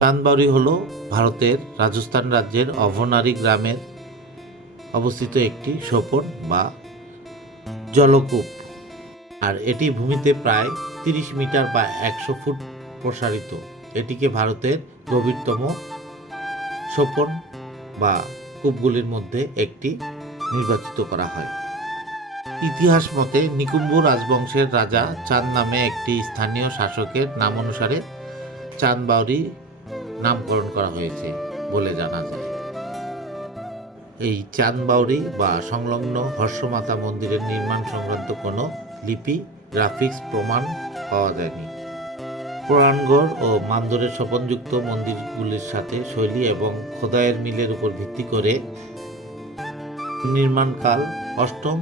চাঁদবাড়ি হল ভারতের রাজস্থান রাজ্যের অভনারী গ্রামের অবস্থিত একটি সোপন বা জলকূপ। আর এটি ভূমিতে প্রায় তিরিশ মিটার বা একশো ফুট প্রসারিত। এটিকে ভারতের গভীরতম সোপন বা কূপগুলির মধ্যে একটি নির্বাচিত করা হয়। ইতিহাস মতে নিকুম্বু রাজবংশের রাজা চাঁদ নামে একটি স্থানীয় শাসকের নাম অনুসারে চাঁদবাউরি নামকরণ করা হয়েছে বলে জানা যায়। এই চাঁদবাউরি বা সংলগ্ন হর্ষমাতা মন্দিরের নির্মাণ সংক্রান্ত কোনো লিপি, গ্রাফিক্স প্রমাণ পাওয়া যায়নি। পুরাণগড় ও মান্দরের স্বপনযুক্ত মন্দিরগুলির সাথে শৈলী এবং খোদাইয়ের মিলের উপর ভিত্তি করে নির্মাণকাল অষ্টম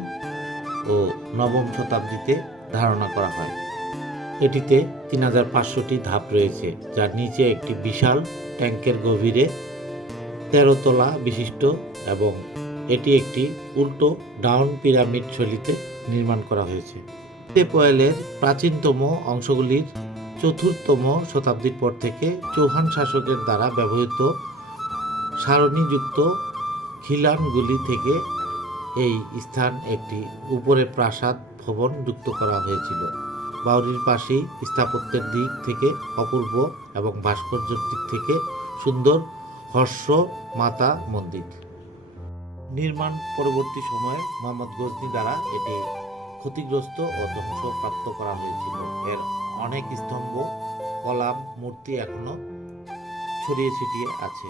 ও নবম শতাব্দীতে ধারণা করা হয়। এটিতে তিন হাজার পাঁচশোটি ধাপ রয়েছে, যার নিচে একটি বিশাল ট্যাঙ্কের গভীরে তেরো তলা বিশিষ্ট এবং এটি একটি উল্টো ডাউন পিরামিড শৈলীতে নির্মাণ করা হয়েছে। তেপয়েলের প্রাচীনতম অংশগুলির চতুর্থম শতাব্দীর পর থেকে চৌহান শাসকের দ্বারা ব্যবহৃত সারণীযুক্ত খিলানগুলি থেকে এই স্থান একটি উপরে প্রাসাদ ভবন যুক্ত করা হয়েছিল। বাউরির পাশেই স্থাপত্যের দিক থেকে অপূর্ব এবং ভাস্কর্যের দিক থেকে সুন্দর হর্ষ মাতা মন্দির। নির্মাণ পরবর্তী সময়ে মোহাম্মদ গজনি দ্বারা এটি ক্ষতিগ্রস্ত ও ধ্বংসপ্রাপ্ত করা হয়েছিল। এর অনেক স্তম্ভ, কলাম, মূর্তি এখনও ছড়িয়ে ছিটিয়ে আছে।